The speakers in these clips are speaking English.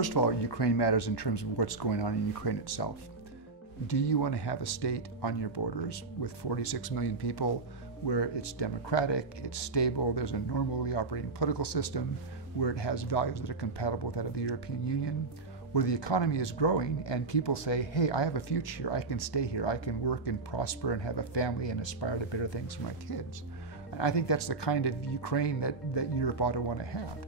First of all, Ukraine matters in terms of what's going on in Ukraine itself. Do you want to have a state on your borders with 46 million people where it's democratic, it's stable, there's a normally operating political system, where it has values that are compatible with that of the European Union, where the economy is growing and people say, hey, I have a future here, I can stay here, I can work and prosper and have a family and aspire to better things for my kids. And I think that's the kind of Ukraine that Europe ought to want to have.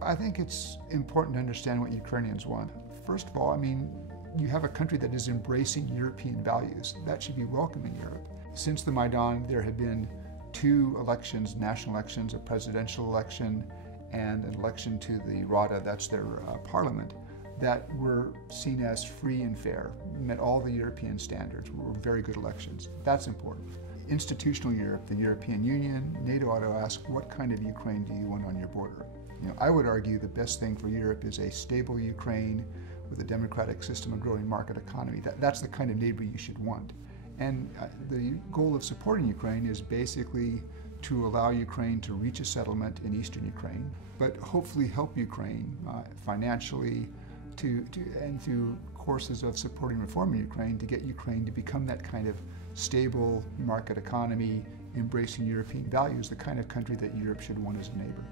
I think it's important to understand what Ukrainians want. First of all, I mean, you have a country that is embracing European values. That should be welcome in Europe. Since the Maidan, there have been 2 elections, national elections, a presidential election and an election to the Rada, that's their parliament, that were seen as free and fair, met all the European standards, were very good elections. That's important. Institutional Europe, the European Union, NATO ought to ask, what kind of Ukraine do you want on your border? I would argue the best thing for Europe is a stable Ukraine with a democratic system, a growing market economy. That's the kind of neighbor you should want. And the goal of supporting Ukraine is basically to allow Ukraine to reach a settlement in eastern Ukraine, but hopefully help Ukraine financially and through courses of supporting reforming Ukraine to get Ukraine to become that kind of stable market economy, embracing European values, the kind of country that Europe should want as a neighbor.